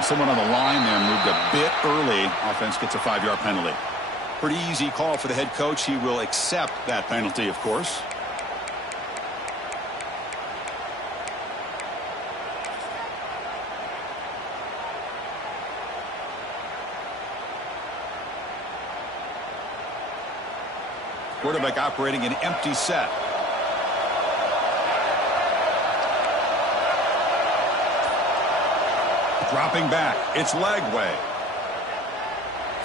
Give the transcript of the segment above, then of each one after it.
And someone on the line there moved a bit early. Offense gets a 5-yard penalty. Pretty easy call for the head coach. He will accept that penalty, of course. Quarterback operating an empty set. Dropping back. It's Lagway.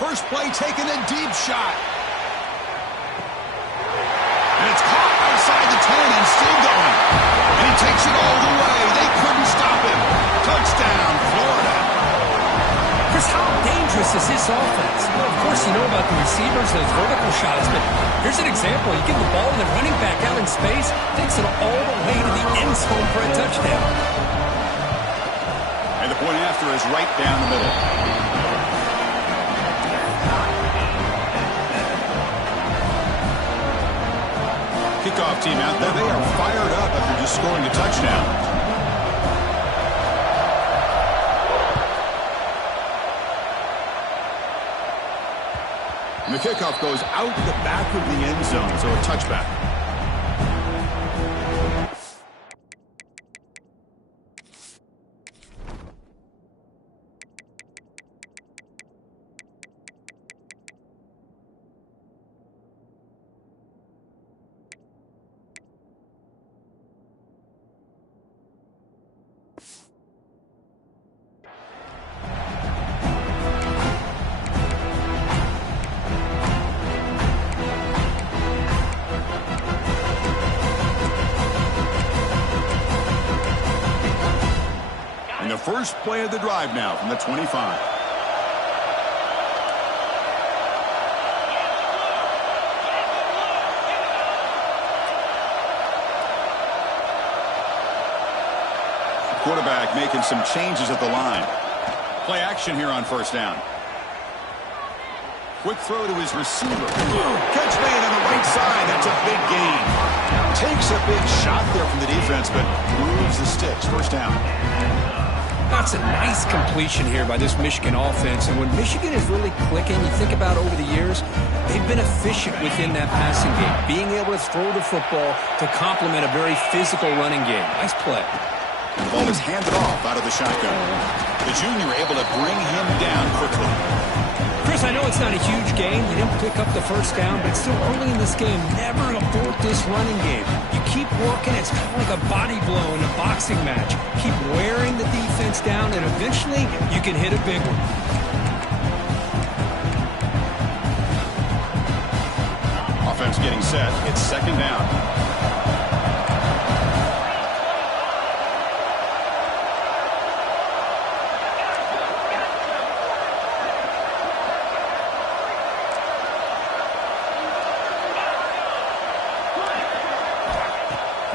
First play taken, a deep shot. And it's caught outside the 10 and still going. And he takes it all the way. They couldn't stop him. Touchdown, Florida. Chris, how dangerous is this offense? Well, of course, you know about the receivers, those vertical shots, but here's an example. You give the ball to the running back out in space, takes it all the way to the end zone for a touchdown. And the point after is right down the middle. Kickoff team out there. They are fired up after just scoring a touchdown. And the kickoff goes out the back of the end zone, so a touchback. First play of the drive now from the 25. Quarterback making some changes at the line. Play action here on first down. Quick throw to his receiver. Catch made on the right side. That's a big gain. Takes a big shot there from the defense, but moves the sticks. First down. That's a nice completion here by this Michigan offense. And when Michigan is really clicking, you think about over the years, they've been efficient within that passing game, being able to throw the football to complement a very physical running game. Nice play. The ball is handed off out of the shotgun. The junior able to bring him down quickly. Chris, I know it's not a huge gain. You didn't pick up the first down, but still early in this game, never abort this running game. You keep working. It's kind of like a body blow in a boxing match. Keep wearing the defense down, and eventually you can hit a big one. Offense getting set. It's second down.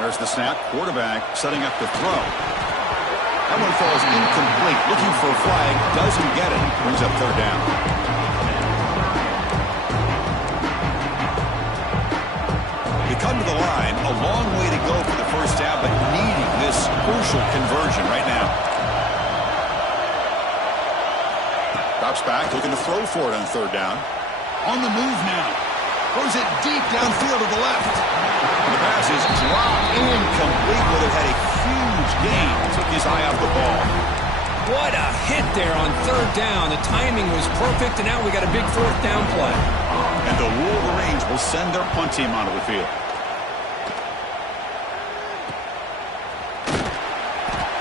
There's the snap. Quarterback setting up the throw. That one falls incomplete. Looking for a flag. Doesn't get it. Brings up third down. They come to the line. A long way to go for the first down, but needing this crucial conversion right now. Drops back. Looking to throw for it on third down. On the move now. Throws it deep downfield to the left. The pass is dropped incomplete. Would have had a huge gain. Took his eye off the ball. What a hit there on third down. The timing was perfect, and now we got a big fourth down play. And the Wolverines will send their punt team onto the field.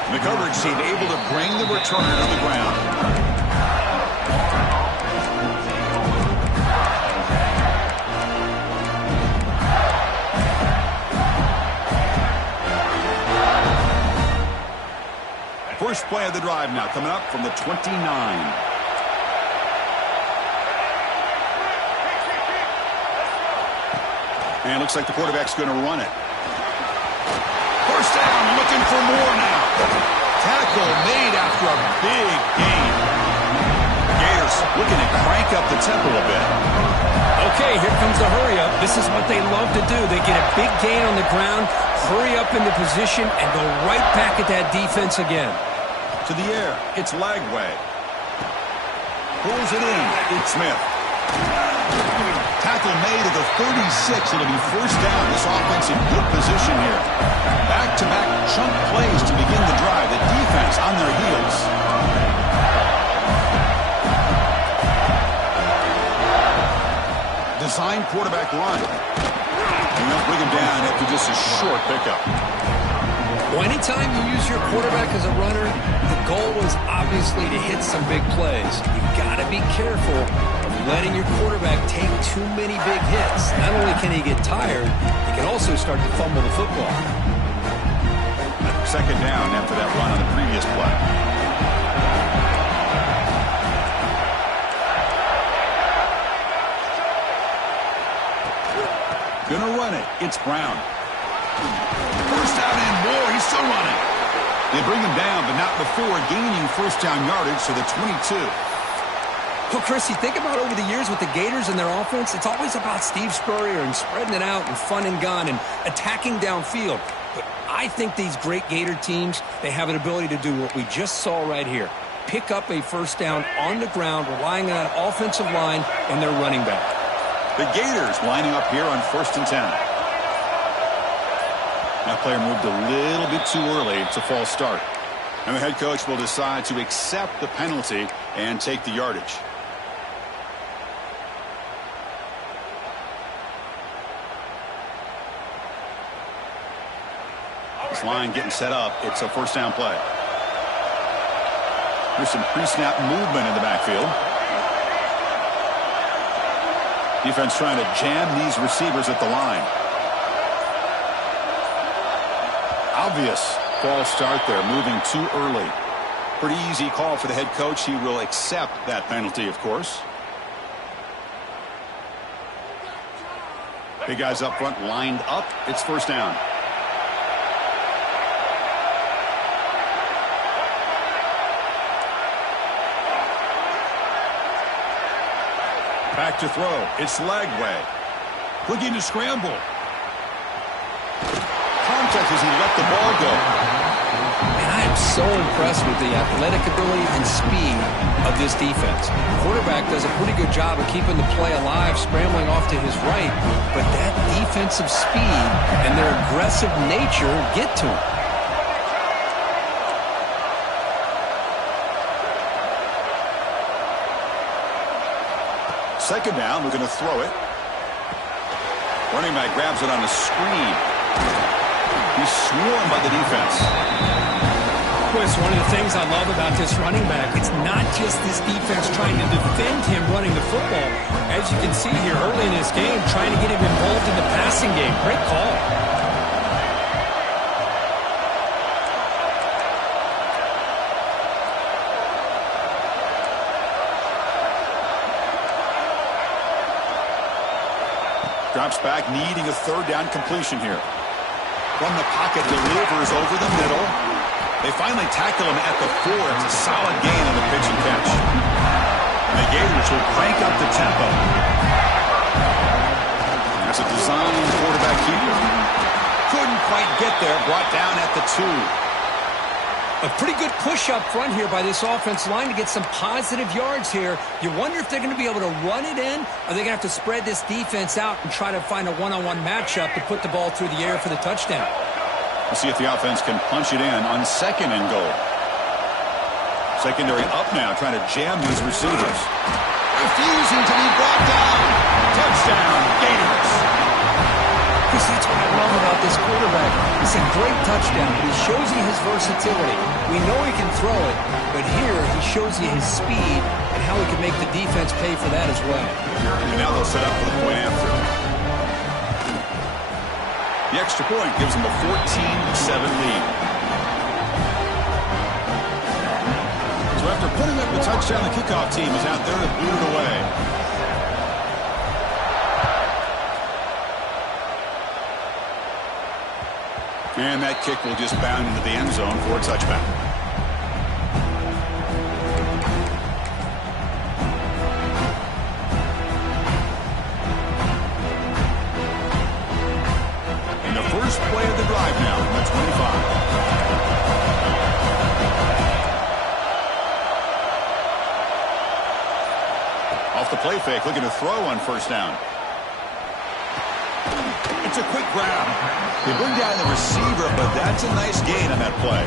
And the coverage team able to bring the returner to the ground. First play of the drive now coming up from the 29. And it looks like the quarterback's going to run it. First down, looking for more now. Tackle made after a big gain. Gators looking to crank up the tempo a bit. Okay, here comes the hurry up. This is what they love to do. They get a big gain on the ground, hurry up into position, and go right back at that defense again. To the air, it's Lagway. Pulls it in. It's Smith. Tackle made at the 36. It'll be first down. This offense in good position here. Back-to-back chunk plays to begin the drive. The defense on their heels. Design quarterback run. And they'll bring him down after just a short pickup. Well, anytime you use your quarterback as a runner, the goal is obviously to hit some big plays. You've got to be careful of letting your quarterback take too many big hits. Not only can he get tired, he can also start to fumble the football. Second down after that run on the previous play. Gonna run it. It's Brown. First down and more. He's still running. They bring him down, but not before gaining first down yardage to the 22. Well, Chris, you think about over the years with the Gators and their offense, it's always about Steve Spurrier and spreading it out and fun and gun and attacking downfield. But I think these great Gator teams, they have an ability to do what we just saw right here. Pick up a first down on the ground, relying on an offensive line and their running back. The Gators lining up here on 1st and 10. That player moved a little bit too early. It's a false start. And the head coach will decide to accept the penalty and take the yardage. This line getting set up. It's a first down play. There's some pre-snap movement in the backfield. Defense trying to jam these receivers at the line. Obvious false start there, moving too early. Pretty easy call for the head coach. He will accept that penalty, of course. Big guys up front lined up. It's first down. Back to throw. It's Lagway. Looking to scramble. Contact as he let the ball go. And I am so impressed with the athletic ability and speed of this defense. The quarterback does a pretty good job of keeping the play alive, scrambling off to his right, but that defensive speed and their aggressive nature get to him. Second down, we're going to throw it. Running back grabs it on a screen. He's swarmed by the defense. Well, it's one of the things I love about this running back. It's not just this defense trying to defend him running the football. As you can see here early in this game, trying to get him involved in the passing game. Great call. Drops back, needing a third down completion here. From the pocket, delivers over the middle. They finally tackle him at the 4. It's a solid gain on the pitch and catch. And the Gators will crank up the tempo. That's a design quarterback keeper. Couldn't quite get there, brought down at the 2. A pretty good push up front here by this offense line to get some positive yards here. You wonder if they're going to be able to run it in, or they're going to have to spread this defense out and try to find a one-on-one matchup to put the ball through the air for the touchdown. We'll see if the offense can punch it in on second and goal. Secondary up now, trying to jam these receivers. Refusing to be brought down. Touchdown, Gators. Because that's what I love about this quarterback. It's a great touchdown, but he shows you his versatility. We know he can throw it, but here he shows you his speed and how he can make the defense pay for that as well. And now they'll set up for the point after. The extra point gives them a 14-7 lead. So after putting up the touchdown, the kickoff team is out there to boot it away. And that kick will just bound into the end zone for a touchback. And the first play of the drive now from the 25. Off the play fake, looking to throw on first down. It's a quick grab. They bring down the receiver, but that's a nice gain on that play.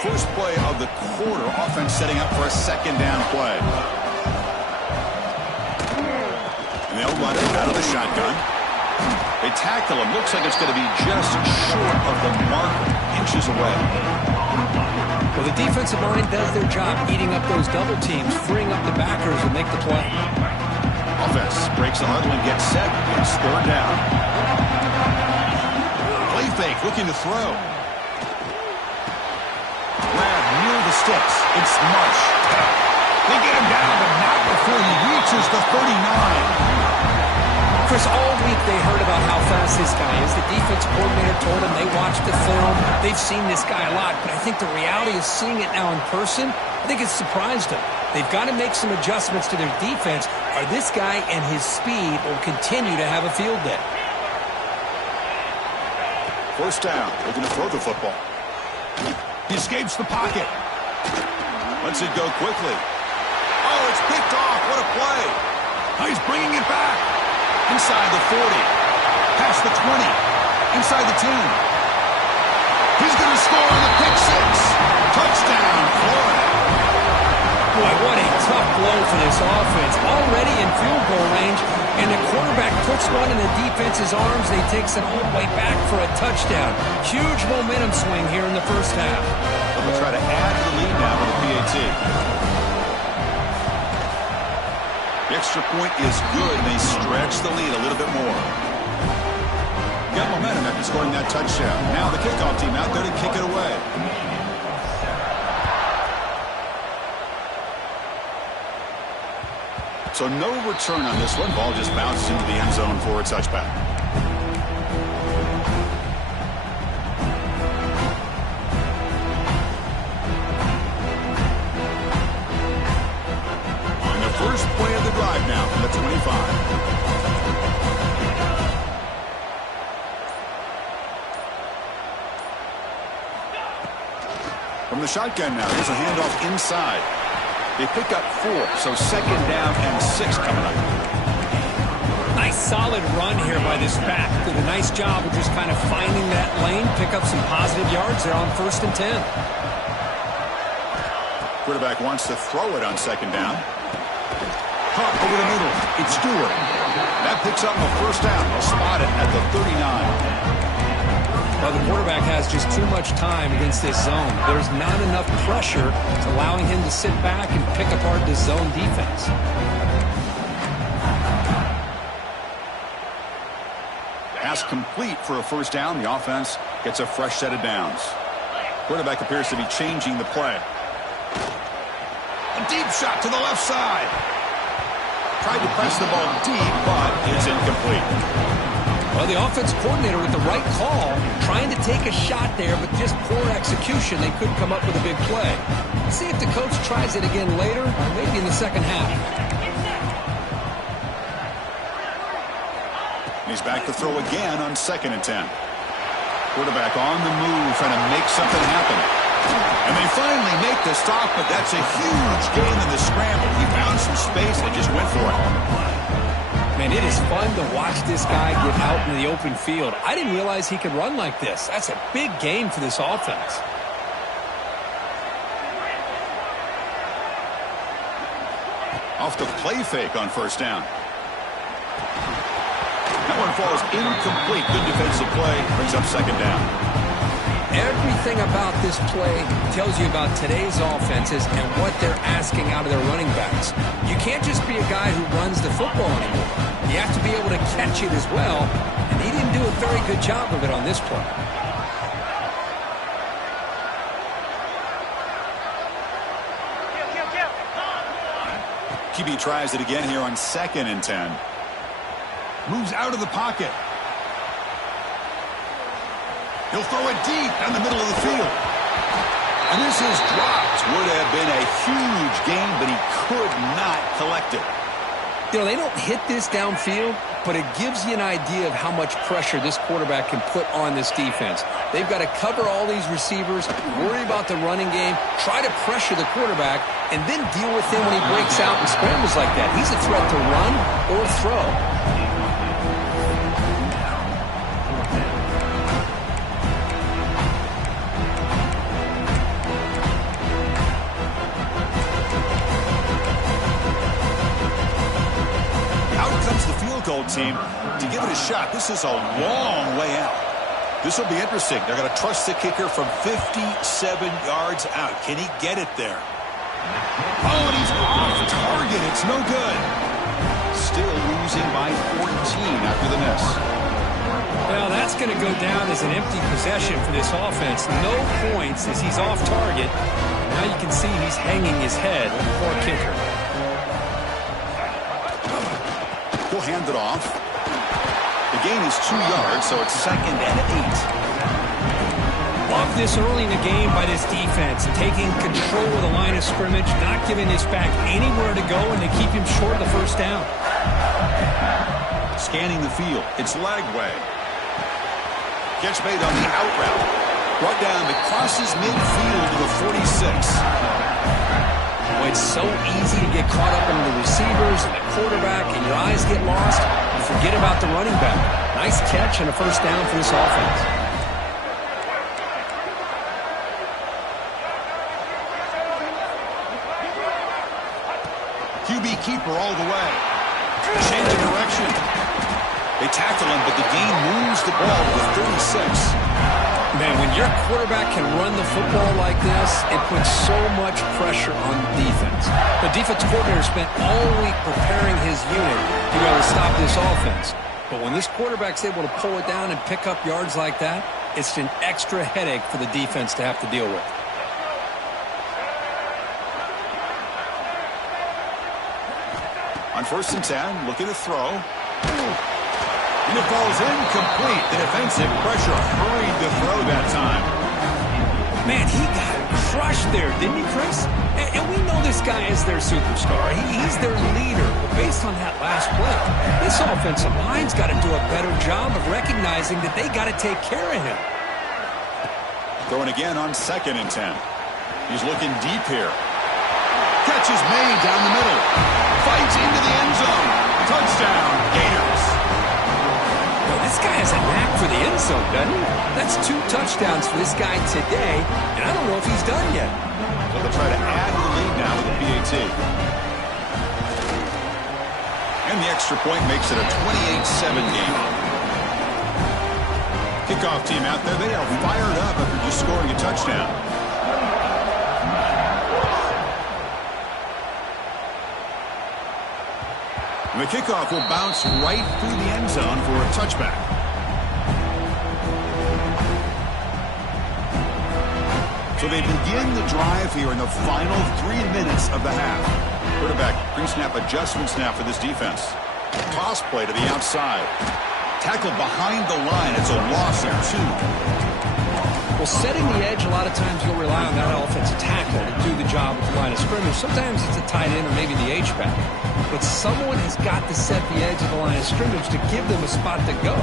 First play of the quarter, offense setting up for a second down play. And they'll run it out of the shotgun. They tackle him. Looks like it's going to be just short of the marker, inches away. Well, the defensive line does their job eating up those double teams, freeing up the backers and make the play. Offense breaks the huddle and gets set. It's third down. Play fake, looking to throw. Sticks. It's Marsh. They get him down, but not before he reaches the 39. Chris, all week they heard about how fast this guy is. The defense coordinator told them they watched the film. They've seen this guy a lot, but I think the reality is seeing it now in person, I think it's surprised them. They've got to make some adjustments to their defense, or this guy and his speed will continue to have a field day. First down. Looking to throw the football. He escapes the pocket. Lets it go quickly. Oh, it's picked off. What a play. Oh, he's bringing it back. Inside the 40. Past the 20. Inside the 10. He's going to score on the pick six. Touchdown, Florida. Boy, what a tough blow for this offense. Already in field goal range, and the quarterback puts one in the defense's arms. They takes it all the way back for a touchdown. Huge momentum swing here in the first half. They'll try to add to the lead now with a PAT. The extra point is good, and they stretch the lead a little bit more. Got momentum after scoring that touchdown. Now the kickoff team out there to kick it away. So no return on this one. Ball just bounces into the end zone for a touchback. And the first play of the drive now from the 25. From the shotgun now, here's a handoff inside. They pick up 4, so second down and 6 coming up. Nice solid run here by this back. Did a nice job of just kind of finding that lane, pick up some positive yards there on 1st and 10. Quarterback wants to throw it on second down. Caught over the middle. It's Stewart. That picks up a first down. They'll spot it at the 39. Well, the quarterback has just too much time against this zone. There's not enough pressure. It's allowing him to sit back and pick apart this zone defense. Pass complete for a first down. The offense gets a fresh set of downs. Quarterback appears to be changing the play. A deep shot to the left side. Tried to press the ball deep, but it's incomplete. Well, the offense coordinator with the right call, trying to take a shot there, but just poor execution. They couldn't come up with a big play. Let's see if the coach tries it again later, or maybe in the second half. He's back to throw again on 2nd and 10. Quarterback on the move, trying to make something happen. And they finally make the stop, but that's a huge gain in the scramble. He found some space and just went for it. Man, it is fun to watch this guy get out in the open field. I didn't realize he could run like this. That's a big game for this offense. Off the play fake on first down. That one falls incomplete. Good defensive play. Brings up second down. Everything about this play tells you about today's offenses and what they're asking out of their running backs. You can't just be a guy who runs the football anymore. You have to be able to catch it as well, and he didn't do a very good job of it on this play. QB tries it again here on 2nd and 10. Moves out of the pocket. He'll throw it deep down the middle of the field. And this is dropped. Would have been a huge gain, but he could not collect it. You know, they don't hit this downfield, but it gives you an idea of how much pressure this quarterback can put on this defense. They've got to cover all these receivers, worry about the running game, try to pressure the quarterback, and then deal with him when he breaks out and scrambles like that. He's a threat to run or throw. Team to give it a shot. This is a long way out. This will be interesting. They're going to trust the kicker from 57 yards out. Can he get it there? Oh, and he's off target. It's no good. Still losing by 14 after the miss. Well, that's going to go down as an empty possession for this offense. No points as he's off target. Now you can see he's hanging his head. Poor kicker. He'll hand it off. The gain is 2 yards, so it's 2nd and 8. Love this early in the game by this defense, taking control of the line of scrimmage, not giving this back anywhere to go, and they keep him short of the first down. Scanning the field. It's Lagway. Catch made on the out route. Brought down. It crosses midfield to the 46. Well, it's so easy to get caught up in the receivers and the quarterback, and your eyes get lost. You forget about the running back. Nice catch and a first down for this offense. QB keeper all the way. Change of direction. They tackle him, but the gain moves the ball to the 36. Man, when your quarterback can run the football like this, it puts so much pressure on the defense. The defense coordinator spent all week preparing his unit to be able to stop this offense. But when this quarterback's able to pull it down and pick up yards like that, it's an extra headache for the defense to have to deal with. On 1st and 10, looking to throw. And it falls incomplete. The defensive pressure hurried the throw that time. Man, he got crushed there, didn't he, Chris? And we know this guy is their superstar. He's their leader. But based on that last play, this offensive line's got to do a better job of recognizing that they got to take care of him. Throwing again on 2nd and 10. He's looking deep here. Catch is made down the middle. Fights into the end zone. Touchdown, Gators. This guy has a knack for the end zone, doesn't he? That's 2 touchdowns for this guy today, and I don't know if he's done yet. So they'll try to add to the lead now with the PAT. And the extra point makes it a 28-7 game. Kickoff team out there, they are fired up after just scoring a touchdown. And the kickoff will bounce right through the end zone for a touchback. So they begin the drive here in the final 3 minutes of the half. Quarterback pre-snap adjustments now for this defense. Toss play to the outside. Tackle behind the line. It's a loss of 2. Well, setting the edge, a lot of times you'll rely on that offensive tackle to do the job at the line of scrimmage. Sometimes it's a tight end or maybe the H-back. But someone has got to set the edge of the line of scrimmage to give them a spot to go.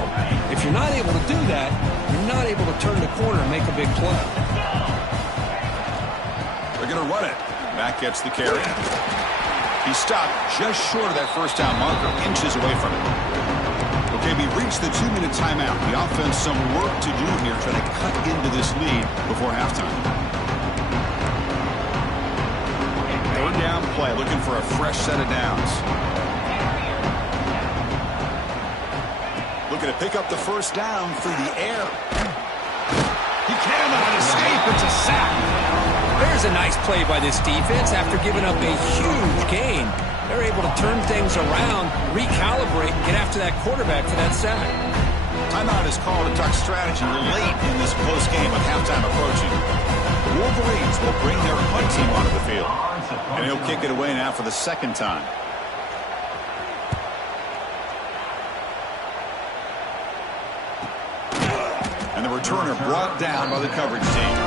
If you're not able to do that, you're not able to turn the corner and make a big play. They're going to run it. Mack gets the carry. He stopped just short of that first down marker, inches away from it. Okay, we reached the 2-minute timeout. The offense some work to do here, trying to cut into this lead before halftime. 3rd down play, looking for a fresh set of downs. Looking to pick up the first down through the air. He cannot escape. It's a sack. There's a nice play by this defense after giving up a huge gain. They're able to turn things around, recalibrate, and get after that quarterback for that sack. Timeout is called to talk strategy late in this close game with halftime approaching. The Wolverines will bring their punt team onto the field. And he'll kick it away now for the 2nd time. And the returner brought down by the coverage team.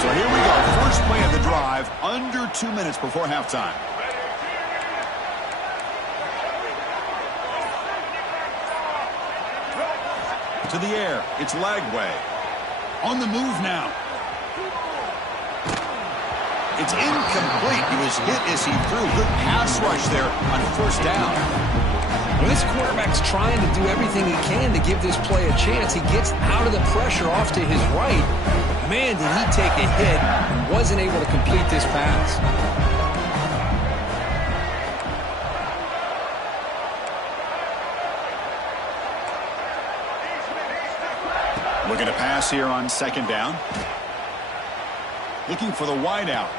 So here we go. First play of the drive, under 2 minutes before halftime. To the air, it's Lagway. On the move now. It's incomplete. He was hit as he threw. Good pass rush there on first down. When this quarterback's trying to do everything he can to give this play a chance, he gets out of the pressure off to his right. Man, did he take a hit and wasn't able to complete this pass. Looking to pass here on second down. Looking for the wideout.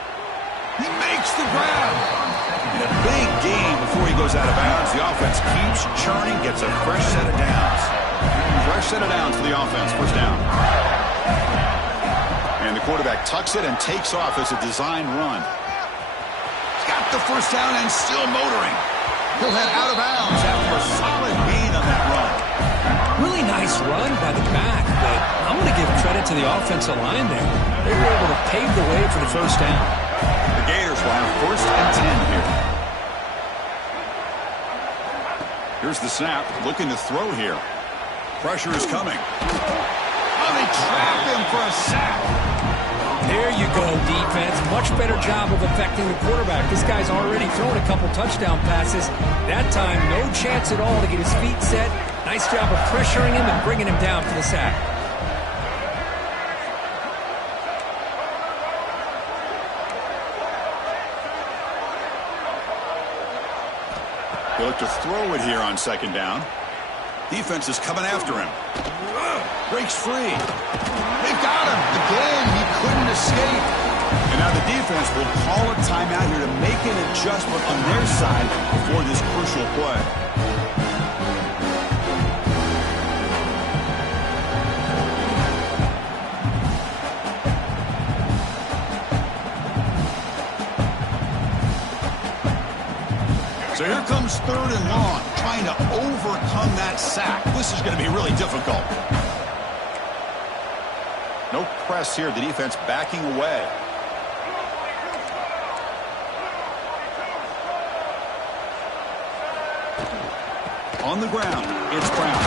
He makes the grab. And a big gain before he goes out of bounds. The offense keeps churning, gets a fresh set of downs. Fresh set of downs for the offense. First down. And the quarterback tucks it and takes off as a design run. He's got the first down and still motoring. He'll head out of bounds after a solid gain on that run. Really nice run by the back, but I'm going to give credit to the offensive line there. They were able to pave the way for the first down. The Gators will have first and 10 here. Here's the snap, looking to throw here. Pressure is coming. Oh, they trap him for a sack. There you go, defense. Much better job of affecting the quarterback. This guy's already thrown a couple touchdown passes. That time, no chance at all to get his feet set. Nice job of pressuring him and bringing him down for the sack. They look to throw it here on second down. Defense is coming after him. Breaks free. They've got him. Again, he couldn't escape. And now the defense will call a timeout here to make an adjustment on their side before this crucial play. So here comes third and long, trying to overcome that sack. This is going to be really difficult. No press here. The defense backing away. On the ground, it's Brown.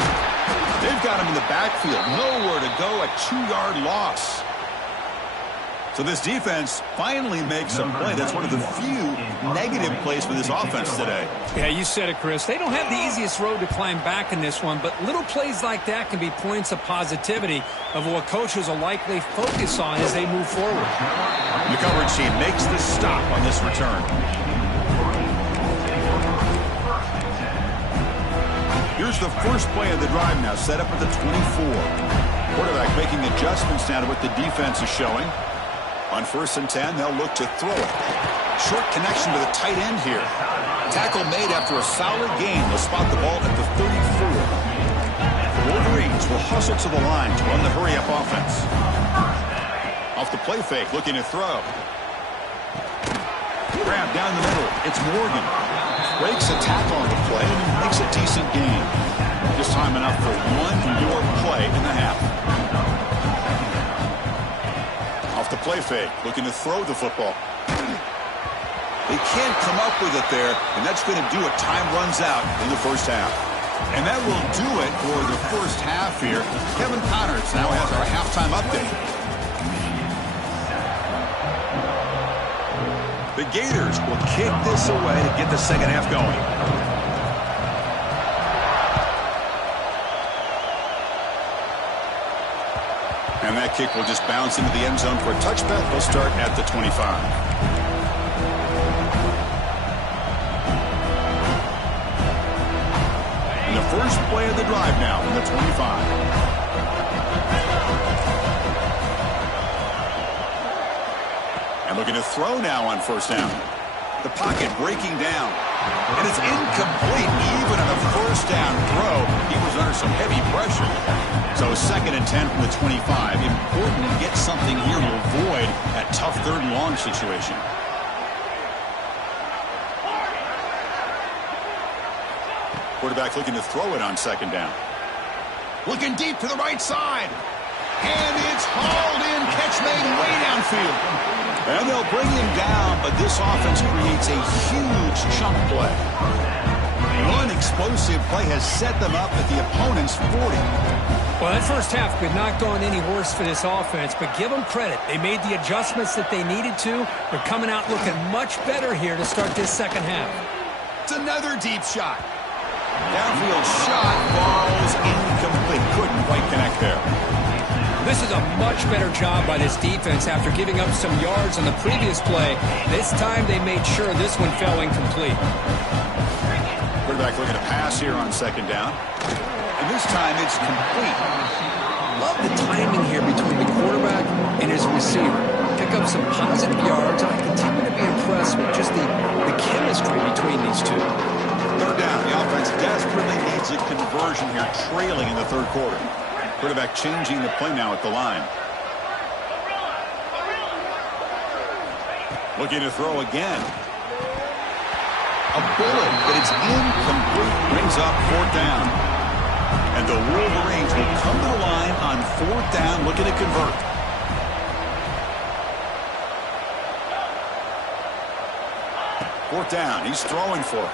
They've got him in the backfield. Nowhere to go, a 2-yard loss. So this defense finally makes a play. That's one of the few negative plays for this offense today. Yeah, you said it, Chris. They don't have the easiest road to climb back in this one, but little plays like that can be points of positivity of what coaches will likely focus on as they move forward. The coverage team makes the stop on this return. Here's the first play of the drive now, set up at the 24. Quarterback making adjustments now to what the defense is showing. On first and 10, they'll look to throw it. Short connection to the tight end here. Tackle made after a solid gain. They'll spot the ball at the 34. The Wolverines will hustle to the line to run the hurry-up offense. Off the play fake, looking to throw. Grab down the middle. It's Morgan. Breaks a tackle on the play and makes a decent gain. Just time enough for one more play in the half. Off the play fake, looking to throw the football. They can't come up with it there, and that's going to do it. Time runs out in the first half. And that will do it for the first half here. Kevin Connors now has our halftime update. The Gators will kick this away to get the second half going. And that kick will just bounce into the end zone for a touchback. They'll start at the 25. And the first play of the drive now from the 25. And looking to throw now on first down. The pocket breaking down. And it's incomplete even on a first down throw. He was under some heavy pressure. So second and 10 from the 25. Important to get something here to avoid that tough third and long situation. Quarterback looking to throw it on second down. Looking deep to the right side. And it's hauled in. Catch made way downfield. And they'll bring him down, but this offense creates a huge chunk play. One explosive play has set them up at the opponent's 40. Well, that first half could not gone any worse for this offense, but give them credit. They made the adjustments that they needed to. They're coming out looking much better here to start this second half. It's another deep shot. Downfield shot falls incomplete. Couldn't quite connect there. This is a much better job by this defense after giving up some yards on the previous play. This time they made sure this one fell incomplete. Quarterback looking to pass here on second down. And this time it's complete. Love the timing here between the quarterback and his receiver. Pick up some positive yards. I continue to be impressed with just the chemistry between these two. Third down. The offense desperately needs a conversion here, trailing in the third quarter. Quarterback changing the play now at the line. Looking to throw again. A bullet, but it's incomplete. Brings up fourth down. And the Wolverines will come to the line on fourth down, looking to convert. Fourth down. He's throwing for it.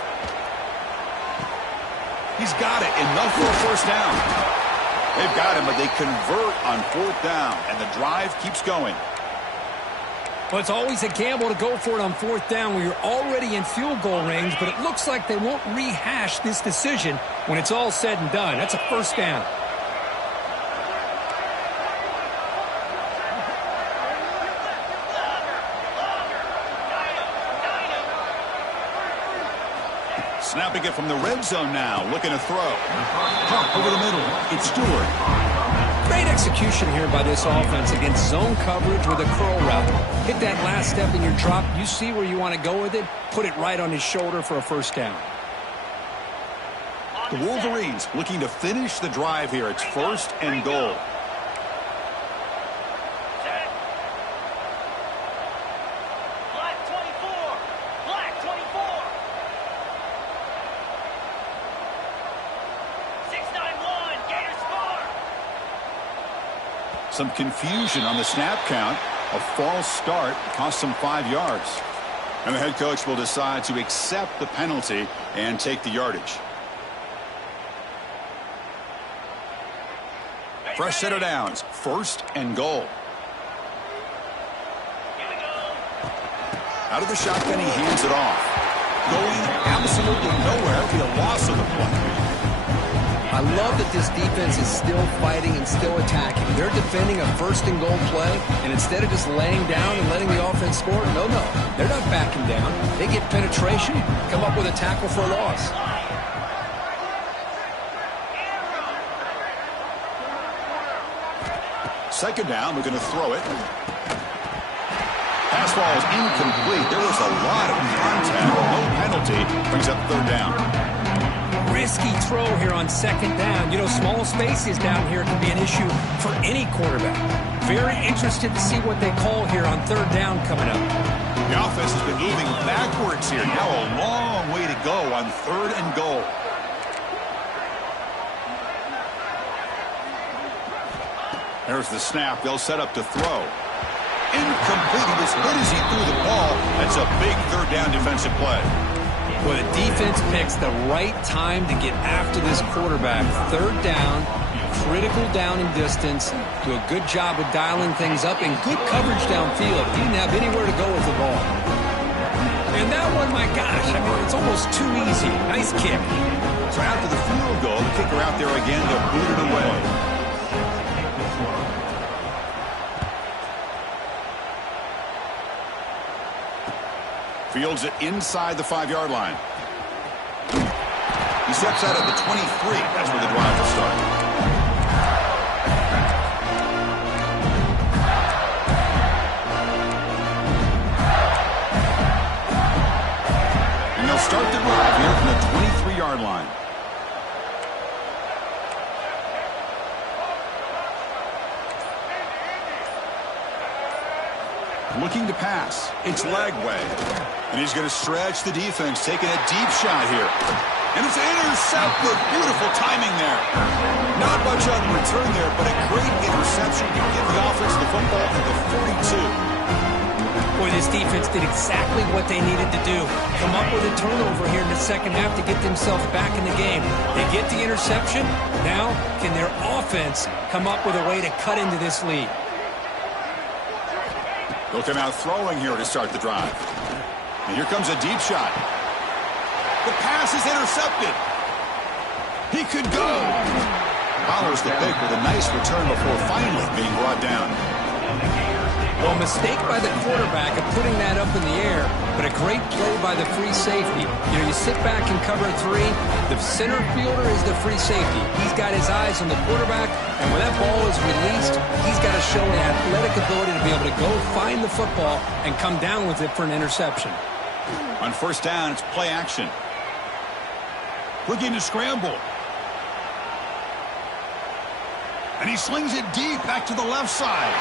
He's got it. Enough for a first down. They've got him, but they convert on fourth down, and the drive keeps going. Well, it's always a gamble to go for it on fourth down where you're already in field goal range, but it looks like they won't rehash this decision when it's all said and done. That's a first down. Snapping it from the red zone now, looking to throw. Pump over the middle. It's Stewart. Great execution here by this offense against zone coverage with a curl route. Hit that last step in your drop. You see where you want to go with it. Put it right on his shoulder for a first down. The Wolverines looking to finish the drive here. It's first and goal. Some confusion on the snap count. A false start cost them 5 yards. And the head coach will decide to accept the penalty and take the yardage. Fresh set of downs. First and goal. Out of the shotgun, he hands it off. Going absolutely nowhere. It'll be a loss of the play. I love that this defense is still fighting and still attacking. They're defending a first and goal play, and instead of just laying down and letting the offense score, no, they're not backing down. They get penetration, come up with a tackle for a loss. Second down, we're going to throw it. Pass ball is incomplete. There was a lot of contact. No penalty. Brings up third down. Risky throw here on second down. You know, small spaces down here can be an issue for any quarterback. Very interested to see what they call here on third down coming up. The offense has been moving backwards here. Now a long way to go on third and goal. There's the snap. They'll set up to throw. Incomplete. He was hit as he threw the ball. That's a big third down defensive play. Well, the defense picks the right time to get after this quarterback. Third down, critical down and distance. Do a good job of dialing things up and good coverage downfield. He didn't have anywhere to go with the ball. And that one, my gosh, I mean, it's almost too easy. Nice kick. So after the field goal, the kicker out there again to boot it away. Fields it inside the 5-yard line. He steps out at the 23. That's where the drive will start. And they'll start the drive here from the 23-yard line. Looking to pass. It's Lagway. And he's going to stretch the defense, taking a deep shot here. And it's intercepted. intercepted. Beautiful timing there. Not much on the return there, but a great interception to give the offense the football to the 42. Boy, this defense did exactly what they needed to do. Come up with a turnover here in the second half to get themselves back in the game. They get the interception. Now, can their offense come up with a way to cut into this lead? They'll come out throwing here to start the drive. And here comes a deep shot. The pass is intercepted. He could go. Follows the pick with a nice return before finally being brought down. Well, a mistake by the quarterback of putting that up in the air, but a great play by the free safety. You know, you sit back and cover three. The center fielder is the free safety. He's got his eyes on the quarterback, and when that ball is released, he's got to show an athletic ability to be able to go find the football and come down with it for an interception. On first down, it's play action. Looking to scramble. And he slings it deep back to the left side.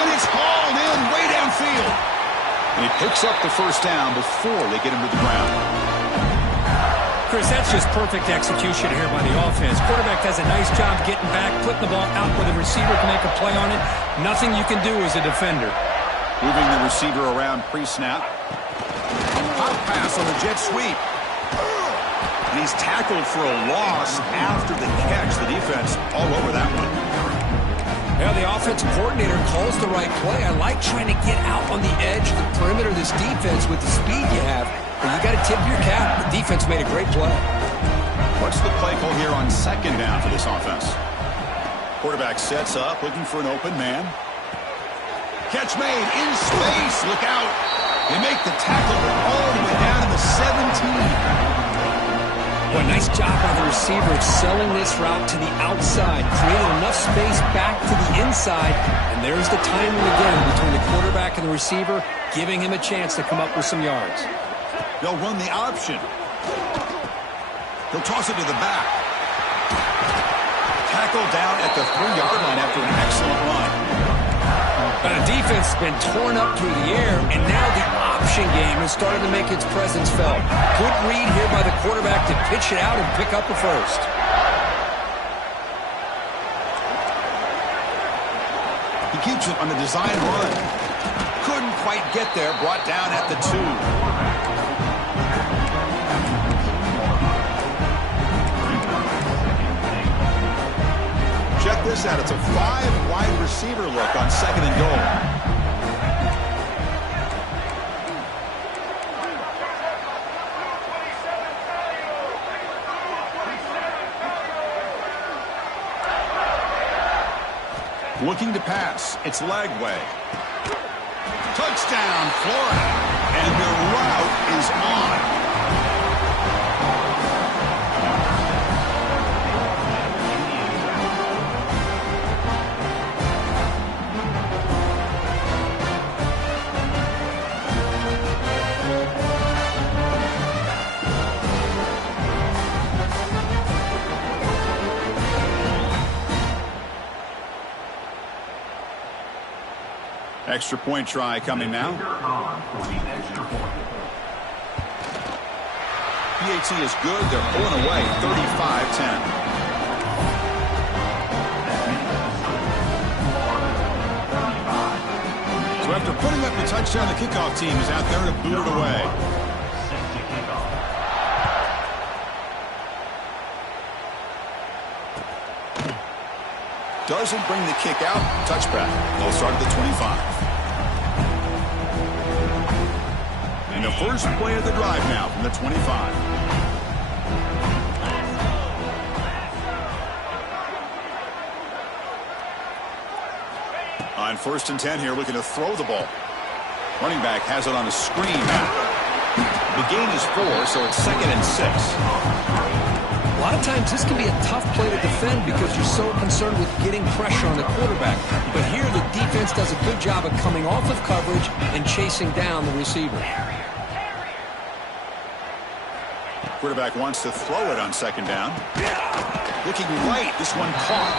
And it's hauled in way downfield. And he picks up the first down before they get him to the ground. Chris, that's just perfect execution here by the offense. Quarterback does a nice job getting back, putting the ball out where the receiver can make a play on it. Nothing you can do as a defender. Moving the receiver around pre-snap. Hot pass on the jet sweep. And he's tackled for a loss after the catch. The defense all over that one. Yeah, the offensive coordinator calls the right play. I like trying to get out on the edge of the perimeter of this defense with the speed you have. But you got to tip your cap. The defense made a great play. What's the play call here on second down for this offense? Quarterback sets up, looking for an open man. Catch made in space. Look out. They make the tackle all the way down to the 17. Well, nice job by the receiver selling this route to the outside, creating enough space back to the inside, and there's the timing again between the quarterback and the receiver, giving him a chance to come up with some yards. They'll run the option. He'll toss it to the back. Tackle down at the 3-yard line after an excellent run. But the defense has been torn up through the air, and now the option game has started to make its presence felt. Good read here by the quarterback to pitch it out and pick up the first. He keeps it on the design run. Couldn't quite get there, brought down at the 2. Check this out. It's a 5-wide receiver look on second and goal. Looking to pass. It's Lagway. Touchdown, Florida. And the route is on. Extra point try coming now. PAT is good. They're pulling away 35-10. So after putting up the touchdown, the kickoff team is out there to boot it away. Doesn't bring the kick out. Touchback. They'll start at the 25. And the first play of the drive now from the 25. On first and 10 here, looking to throw the ball. Running back has it on a screen now. The gain is 4, so it's second and 6. A lot of times this can be a tough play to defend because you're so concerned with getting pressure on the quarterback. But here the defense does a good job of coming off of coverage and chasing down the receiver. Quarterback wants to throw it on second down. Looking right, this one caught.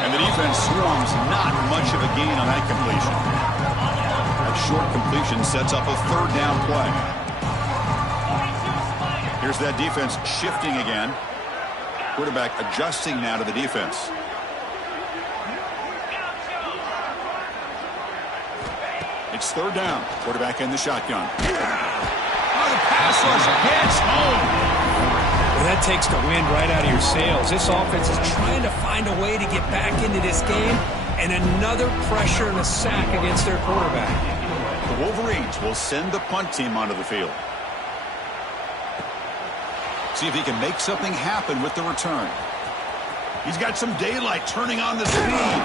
And the defense swarms not much of a gain on that completion. That short completion sets up a third down play. Here's that defense shifting again. Quarterback adjusting now to the defense. It's third down. Quarterback in the shotgun. Oh, the pass rush gets home. Well, that takes the wind right out of your sails. This offense is trying to find a way to get back into this game, and another pressure and a sack against their quarterback. The Wolverines will send the punt team onto the field. See if he can make something happen with the return. He's got some daylight turning on the speed.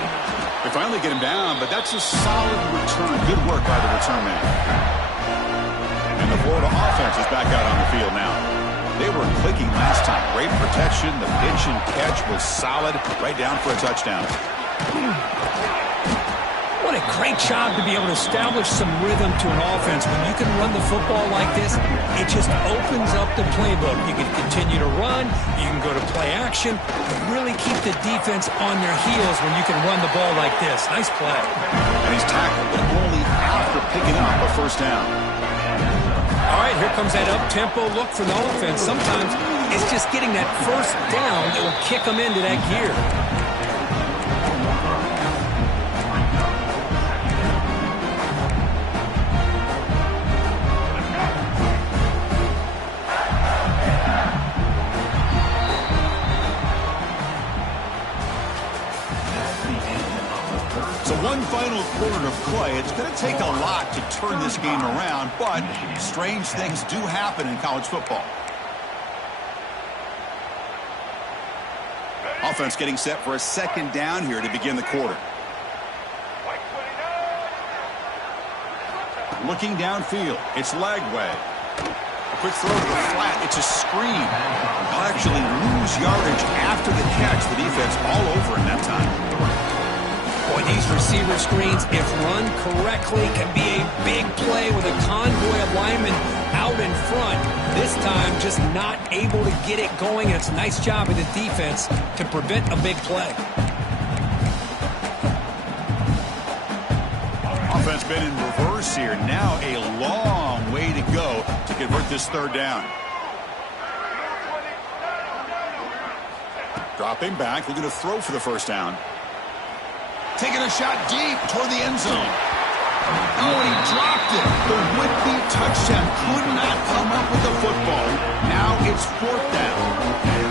They finally get him down, but that's a solid return. Good work by the return man. And the Florida offense is back out on the field now. They were clicking last time. Great protection. The pitch and catch was solid. Right down for a touchdown. What a great job to be able to establish some rhythm to an offense. When you can run the football like this, it just opens up the playbook. You can continue to run. You can go to play action. Really keep the defense on their heels when you can run the ball like this. Nice play. And he's tackled, but only after picking up a first down. All right, here comes that up-tempo look for the offense. Sometimes it's just getting that first down that will kick them into that gear. So one final quarter to play. It's going to take a lot to turn this game around, but strange things do happen in college football. Offense getting set for a second down here to begin the quarter. Looking downfield. It's Lagway. A quick throw to the flat. It's a screen. He'll actually lose yardage after the catch. The defense all over him that time. Boy, these receiver screens, if run correctly, can be a big play with a convoy of linemen out in front. This time, just not able to get it going. And it's a nice job of the defense to prevent a big play. Offense been in reverse here. Now a long way to go to convert this third down. Dropping back, looking to throw for the first down. Taking a shot deep toward the end zone. Oh, and he dropped it. The would-be touchdown could not come up with the football. Now it's fourth down.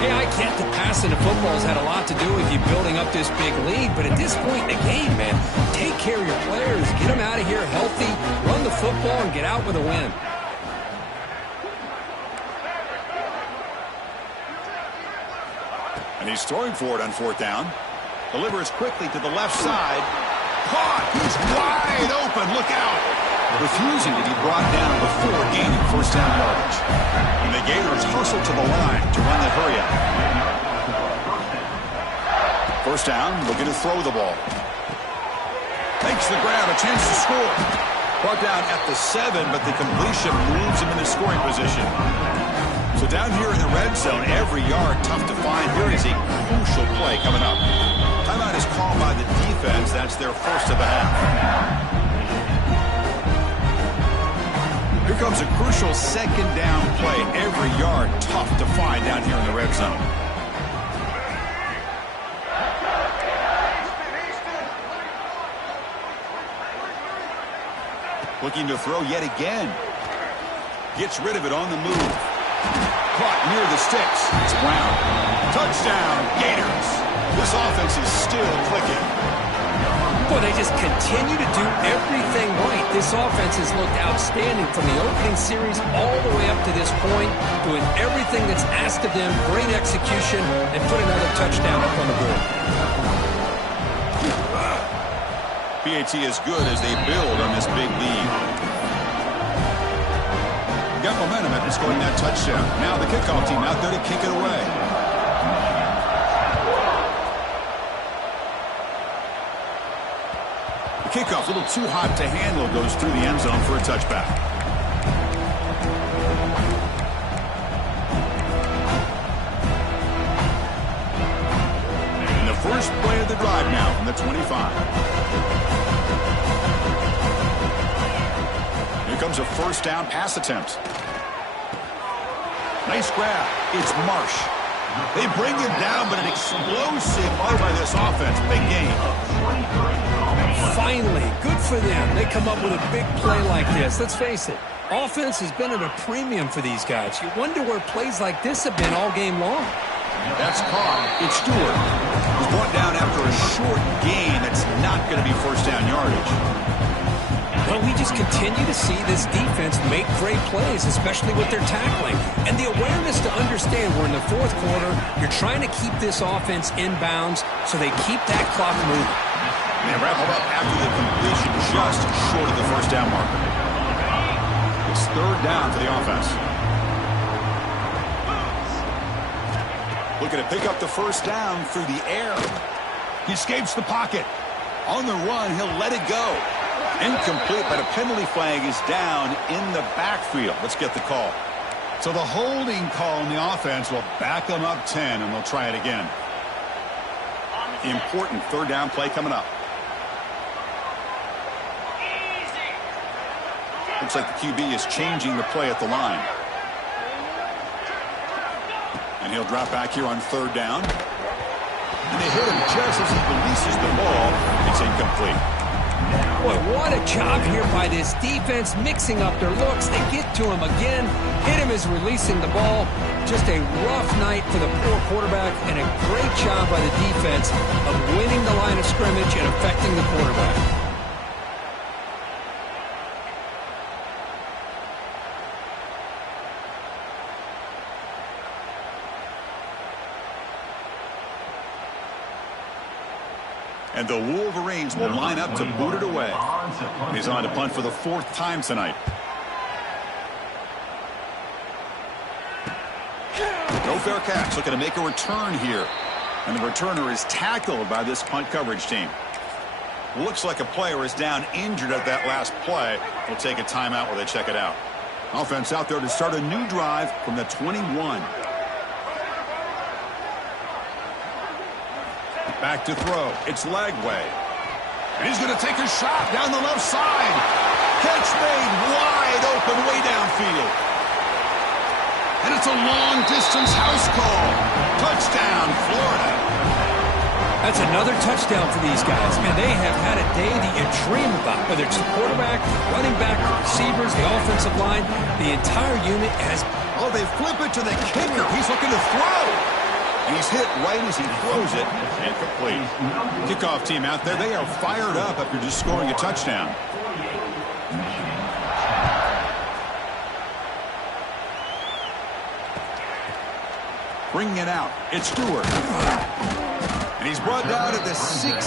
Hey, I get the passing of football has had a lot to do with you building up this big lead, but at this point in the game, man, take care of your players. Get them out of here healthy, run the football, and get out with a win. And he's throwing for it on fourth down. Delivers quickly to the left side. Caught. He's wide open. Look out. Refusing to be brought down before gaining first down yardage. And the Gators hustle to the line to run that hurry up. First down, looking to throw the ball. Makes the grab, a chance to score. Brought down at the 7, but the completion moves him into scoring position. So down here in the red zone, every yard tough to find. Here is a crucial play coming up. Timeout is called by the defense. That's their first of the half. Here comes a crucial second down play. Every yard tough to find down here in the red zone. Looking to throw yet again. Gets rid of it on the move. Caught near the sticks. It's Brown. Touchdown, Gators. This offense is still clicking. Boy, they just continue to do everything right. This offense has looked outstanding from the opening series all the way up to this point, doing everything that's asked of them, great execution, and put another touchdown up on the board. PAT is good as they build on this big lead. Got momentum after scoring that touchdown. Now the kickoff team out there to kick it away. The kickoff a little too hot to handle, goes through the end zone for a touchback. And the first play of the drive now from the 25. Here comes a first down pass attempt. Nice grab. It's Marsh. They bring him down, but an explosive play by this offense. Big game. Finally, good for them. They come up with a big play like this. Let's face it, offense has been at a premium for these guys. You wonder where plays like this have been all game long. That's caught. It's Stewart. He's brought down after a short gain. That's not going to be first down yardage. Well, we just continue to see this defense make great plays, especially with their tackling. And the awareness to understand we're in the fourth quarter, you're trying to keep this offense in bounds so they keep that clock moving. And they wrap it up after the completion just short of the first down marker. It's third down for the offense. Looking to pick up the first down through the air. He escapes the pocket. On the run, he'll let it go. Incomplete, but a penalty flag is down in the backfield. Let's get the call. So the holding call on the offense will back them up 10, and they'll try it again. Important third down play coming up. Looks like the QB is changing the play at the line. And he'll drop back here on third down. And they hit him just as he releases the ball. It's incomplete. Boy, what a job here by this defense, mixing up their looks. They get to him again, hit him as releasing the ball. Just a rough night for the poor quarterback, and a great job by the defense of winning the line of scrimmage and affecting the quarterback. And the Wolverines will line up to boot it away. He's on to punt for the fourth time tonight. No fair catch. Looking to make a return here. And the returner is tackled by this punt coverage team. Looks like a player is down injured at that last play. We'll take a timeout while they check it out. Offense out there to start a new drive from the 21. Back to throw. It's Lagway. And he's going to take a shot down the left side. Catch made wide open way downfield. And it's a long-distance house call. Touchdown, Florida. That's another touchdown for these guys. Man, they have had a day that you dream about. Whether it's the quarterback, the running back, the receivers, the offensive line, the entire unit has... Oh, they flip it to the kicker. He's looking to throw. And he's hit right as he throws it, and complete. Kickoff team out there, they are fired up after just scoring a touchdown. Bringing it out, it's Stewart. And he's brought down at the 16.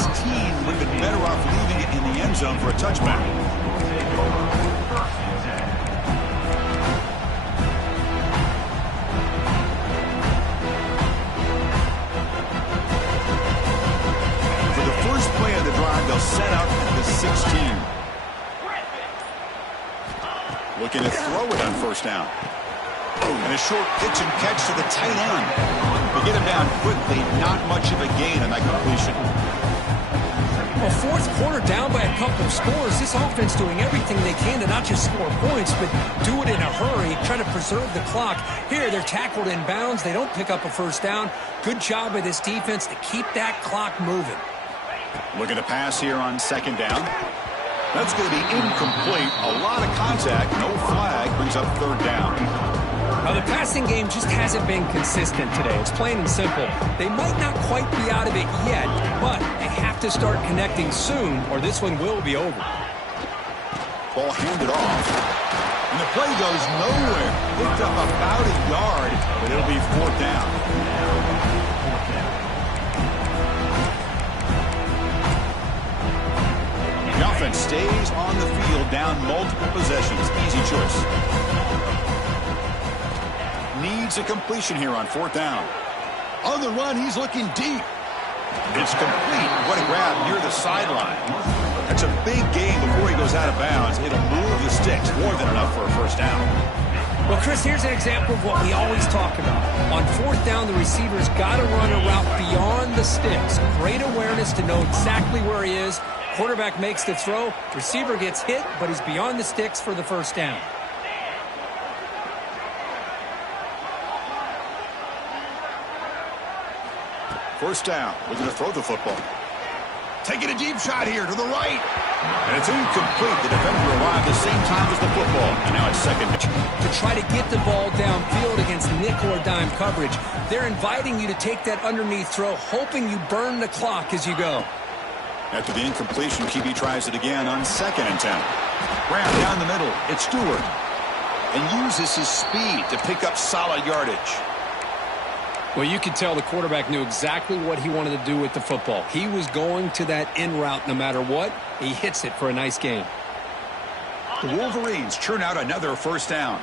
Would have been better off leaving it in the end zone for a touchback. They'll set up at the 16. Looking to throw it on first down. And a short pitch and catch to the tight end. They get him down quickly. Not much of a gain on that completion. Well, fourth quarter down by a couple of scores. This offense doing everything they can to not just score points, but do it in a hurry, trying to preserve the clock. Here, they're tackled in bounds. They don't pick up a first down. Good job by this defense to keep that clock moving. Looking to pass here on second down. That's going to be incomplete. A lot of contact. No flag. Brings up third down. Now, the passing game just hasn't been consistent today. It's plain and simple. They might not quite be out of it yet, but they have to start connecting soon, or this one will be over. Ball handed off. And the play goes nowhere. Picked up about a yard, but it'll be fourth down. The offense stays on the field, down multiple possessions. Easy choice. Needs a completion here on fourth down. On the run, he's looking deep. It's complete. What a grab near the sideline. That's a big gain before he goes out of bounds. It'll move the sticks, more than enough for a first down. Well, Chris, here's an example of what we always talk about. On fourth down, the receiver's got to run a route beyond the sticks. Great awareness to know exactly where he is. Quarterback makes the throw. Receiver gets hit, but he's beyond the sticks for the first down. First down. Looking to throw the football. Taking a deep shot here to the right. And it's incomplete. The defender arrived the same time as the football. And now it's second. To try to get the ball downfield against nickel or dime coverage, they're inviting you to take that underneath throw, hoping you burn the clock as you go. After the incompletion, QB tries it again on 2nd and 10. Graham down the middle. It's Stewart. And uses his speed to pick up solid yardage. Well, you could tell the quarterback knew exactly what he wanted to do with the football. He was going to that in route no matter what. He hits it for a nice gain. The Wolverines churn out another first down.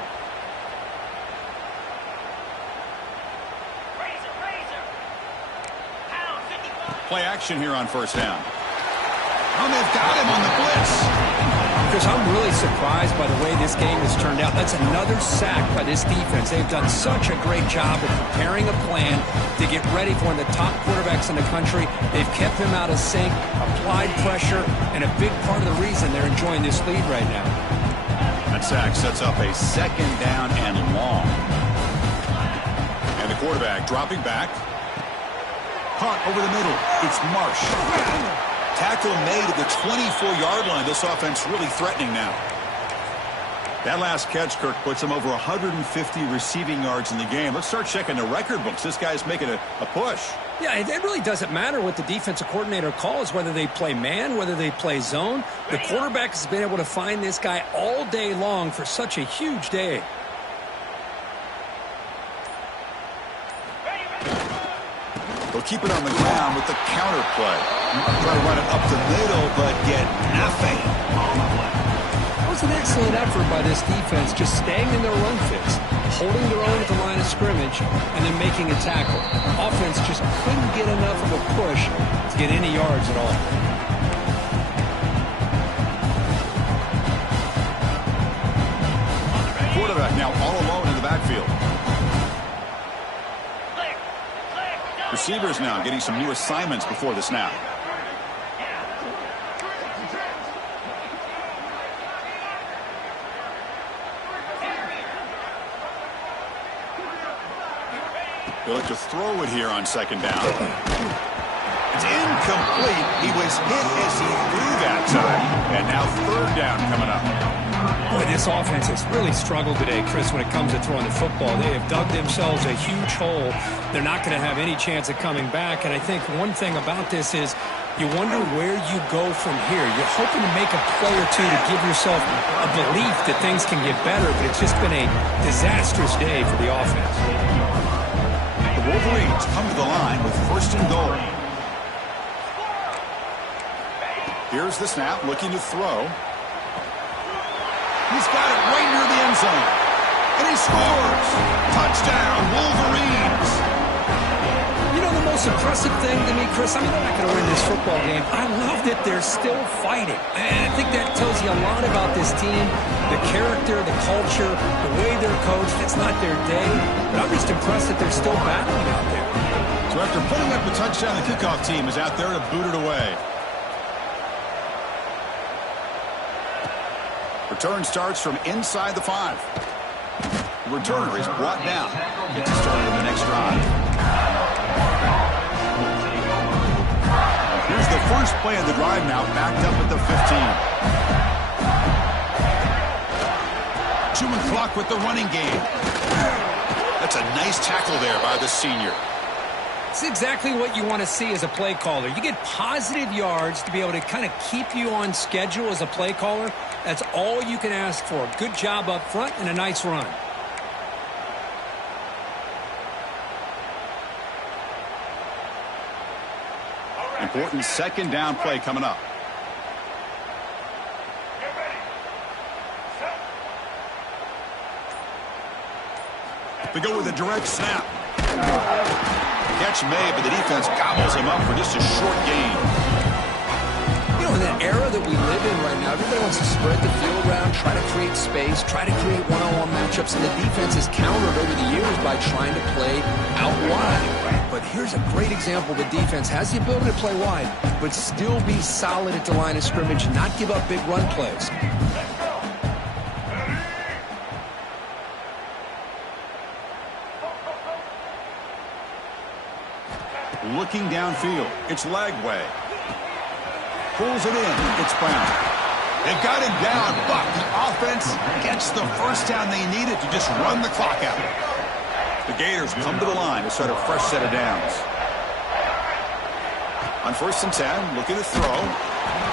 Play action here on first down. Oh, they've got him on the blitz. Chris, I'm really surprised by the way this game has turned out. That's another sack by this defense. They've done such a great job of preparing a plan to get ready for one of the top quarterbacks in the country. They've kept him out of sync, applied pressure, and a big part of the reason they're enjoying this lead right now. That sack sets up a second down and long. And the quarterback dropping back. Hunt over the middle. It's Marsh. Tackle made at the 24-yard line. This offense really threatening now. That last catch, Kirk, puts him over 150 receiving yards in the game. Let's start checking the record books. This guy's making a push. Yeah, it really doesn't matter what the defensive coordinator calls, whether they play man, whether they play zone. The quarterback has been able to find this guy all day long for such a huge day. They'll keep it on the ground with the counter play. Try to run it up the middle, but get nothing. That was an excellent effort by this defense, just staying in their run fits, holding their own at the line of scrimmage, and then making a tackle. Offense just couldn't get enough of a push to get any yards at all. Quarterback now all alone in the backfield. Receivers now getting some new assignments before the snap. They look to throw it here on second down. It's incomplete. He was hit as he threw that time. And now third down coming up. Boy, this offense has really struggled today, Chris, when it comes to throwing the football. They have dug themselves a huge hole. They're not going to have any chance of coming back. And I think one thing about this is you wonder where you go from here. You're hoping to make a play or two to give yourself a belief that things can get better, but it's just been a disastrous day for the offense. The Wolverines come to the line with first and goal. Here's the snap, looking to throw. He's got it right near the end zone. And he scores. Touchdown, Wolverines. You know, the most impressive thing to me, Chris, I mean, they're not going to win this football game. I love that they're still fighting. And I think that tells you a lot about this team, the character, the culture, the way they're coached. It's not their day, but I'm just impressed that they're still battling out there. So after putting up a touchdown, the kickoff team is out there to boot it away. Return starts from inside the 5. The returner is brought down. Gets started on the next drive. Here's the first play of the drive now, backed up at the 15. Chewing clock with the running game. That's a nice tackle there by the senior. It's exactly what you want to see as a play caller. You get positive yards to be able to kind of keep you on schedule as a play caller. That's all you can ask for. Good job up front and a nice run. Important second down play coming up. They go with a direct snap. Catch made, but the defense gobbles him up for just a short gain. You know, in the era that we live in right now, everybody wants to spread the field around, try to create space, try to create one-on-one matchups, and the defense has countered over the years by trying to play out wide. But here's a great example. The defense has the ability to play wide, but still be solid at the line of scrimmage and not give up big run plays. Looking downfield. It's Lagway. Pulls it in. It's Brown. They've got him down, but the offense gets the first down they needed to just run the clock out. The Gators come to the line to start a fresh set of downs. On 1st and 10, looking to throw.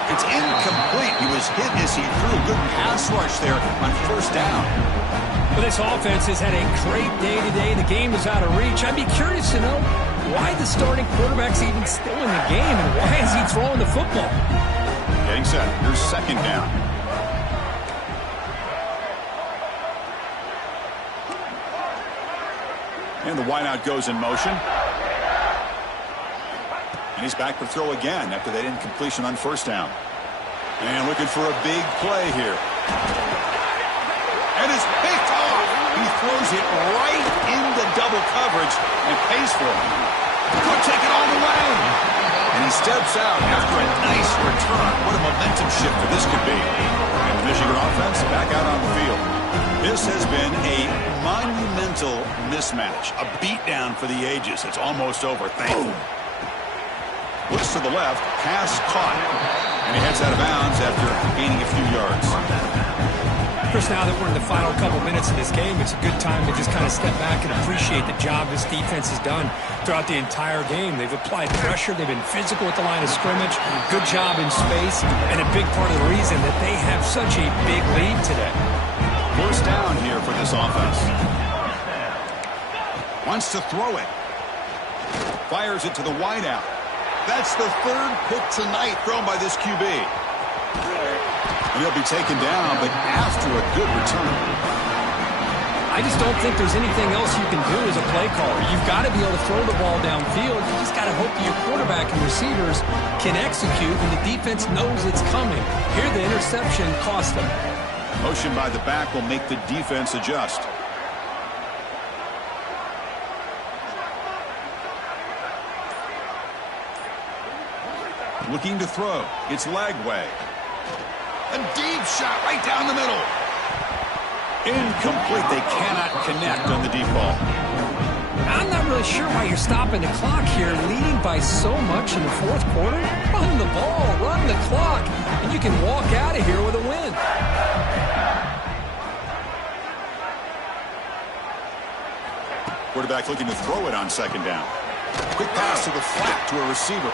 It's incomplete. He was hit as he threw a good pass rush there on 1st down. Well, this offense has had a great day today. The game is out of reach. I'd be curious to know why the starting quarterback's even still in the game and why is he throwing the football? Getting set. Here's 2nd down. And the wideout goes in motion. And he's back to throw again after that incompletion on 1st down. And looking for a big play here. And it's picked off. He throws it right into double coverage and pays for it. Could take it all the way. And he steps out after a nice return. What a momentum shifter this could be. And the Michigan offense back out on the field. This has been a monumental mismatch. A beatdown for the ages. It's almost over, thankfully. Looks to the left. Pass caught. And he heads out of bounds after gaining a few yards. Chris, now that we're in the final couple minutes of this game, it's a good time to just kind of step back and appreciate the job this defense has done throughout the entire game. They've applied pressure. They've been physical at the line of scrimmage. Good job in space. And a big part of the reason that they have such a big lead today. 1st down here for this offense. Wants to throw it. Fires it to the wideout. That's the 3rd pick tonight thrown by this QB. And he'll be taken down, but after a good return. I just don't think there's anything else you can do as a play caller. You've got to be able to throw the ball downfield. You just got to hope that your quarterback and receivers can execute and the defense knows it's coming. Here the interception cost them. Motion by the back will make the defense adjust. Looking to throw. It's Lagway. A deep shot right down the middle. Incomplete. They cannot connect on the deep ball. I'm not really sure why you're stopping the clock here, leading by so much in the 4th quarter. Run the ball, run the clock, and you can walk out of here with a win. Quarterback looking to throw it on 2nd down. Quick pass to the flat to a receiver.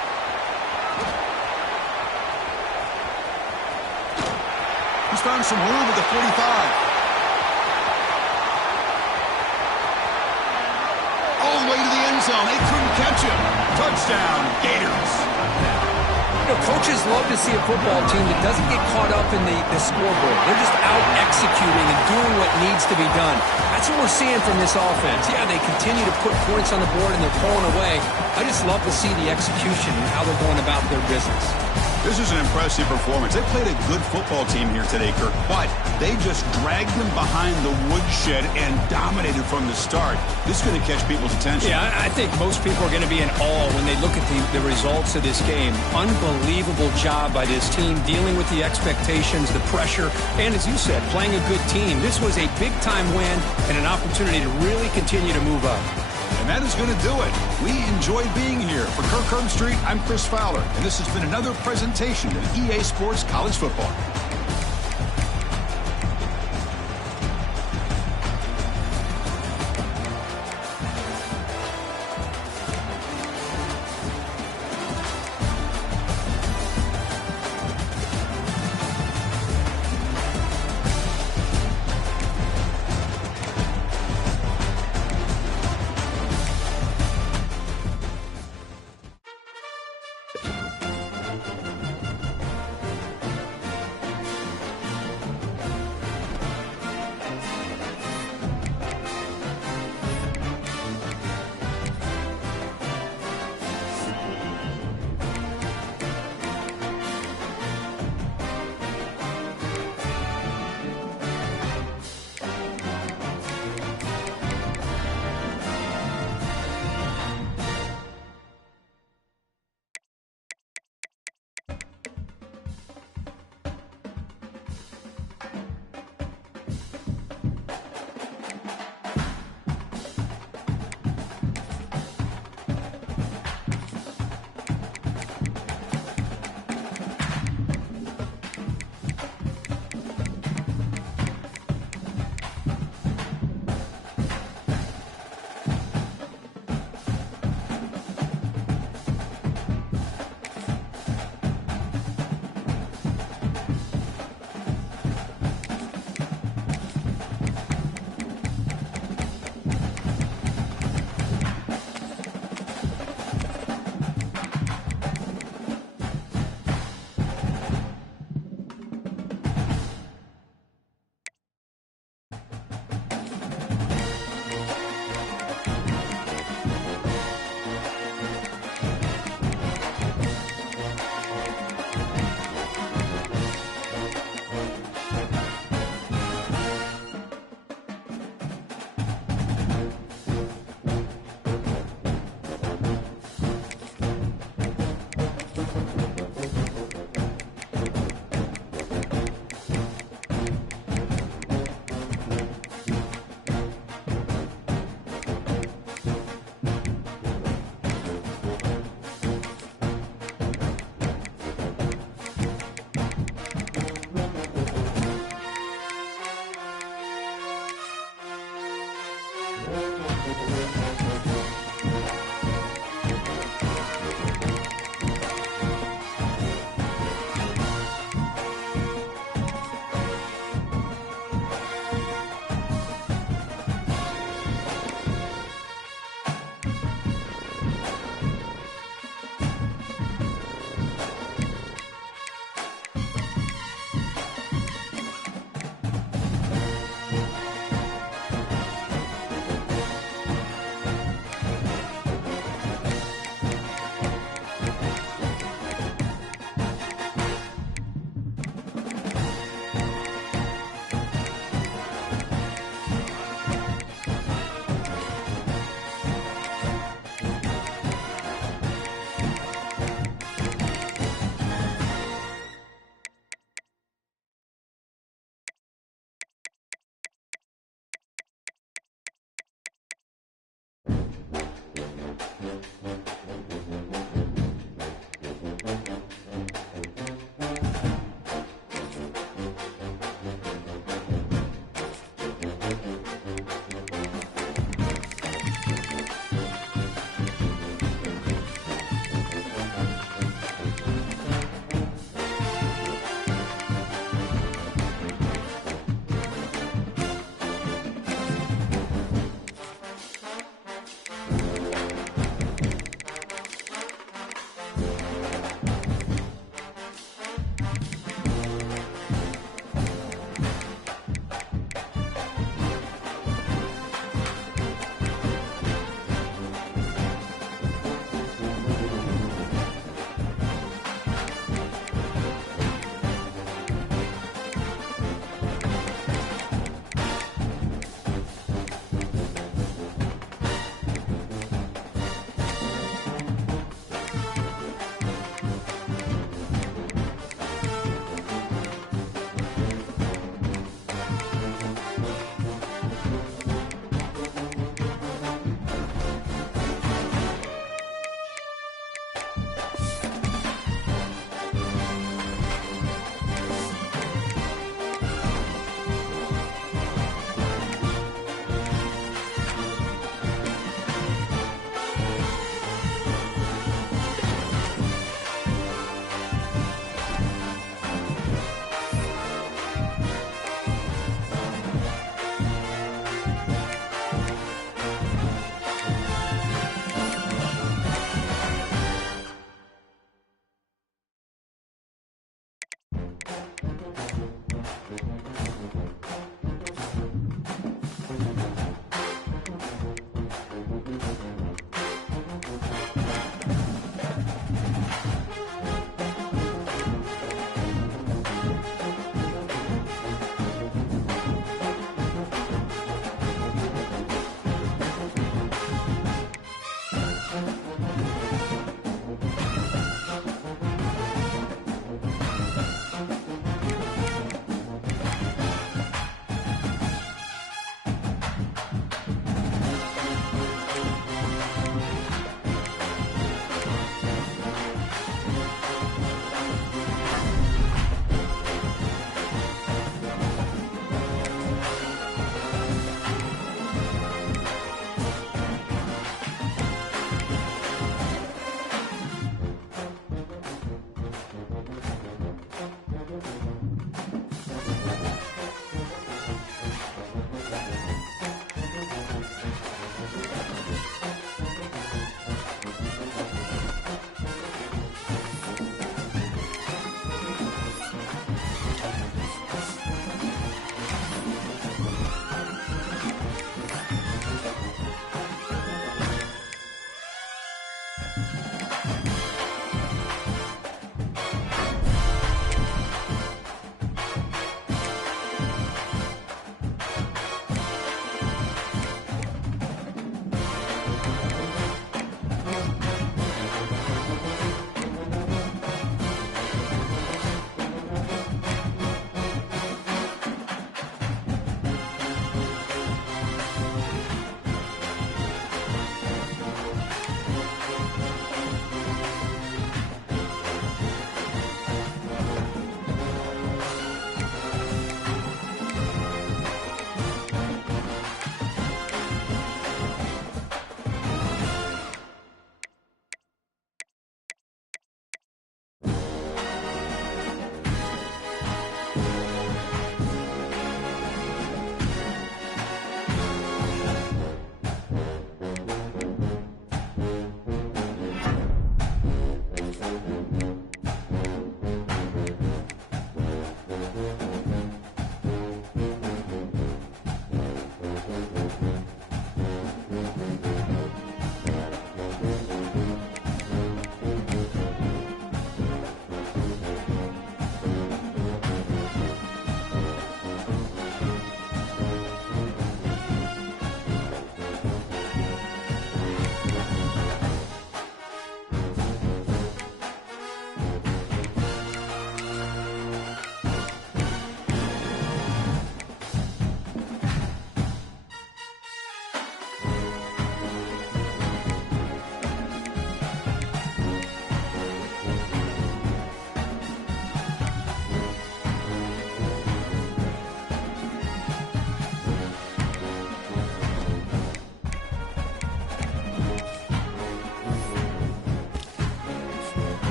He's found some room at the 45. All the way to the end zone. They couldn't catch him. Touchdown, Gators. You know, coaches love to see a football team that doesn't get caught up in the scoreboard. They're just out executing and doing what needs to be done. That's what we're seeing from this offense. Yeah, they continue to put points on the board and they're pulling away. I just love to see the execution and how they're going about their business. This is an impressive performance. They played a good football team here today, Kirk, but they just dragged them behind the woodshed and dominated from the start. This is going to catch people's attention. Yeah, I think most people are going to be in awe when they look at the results of this game. Unbelievable job by this team, dealing with the expectations, the pressure, and as you said, playing a good team. This was a big-time win and an opportunity to really continue to move up. And that is going to do it. We enjoyed being here. For Kirk Herbstreit, I'm Chris Fowler, and this has been another presentation of EA Sports College Football.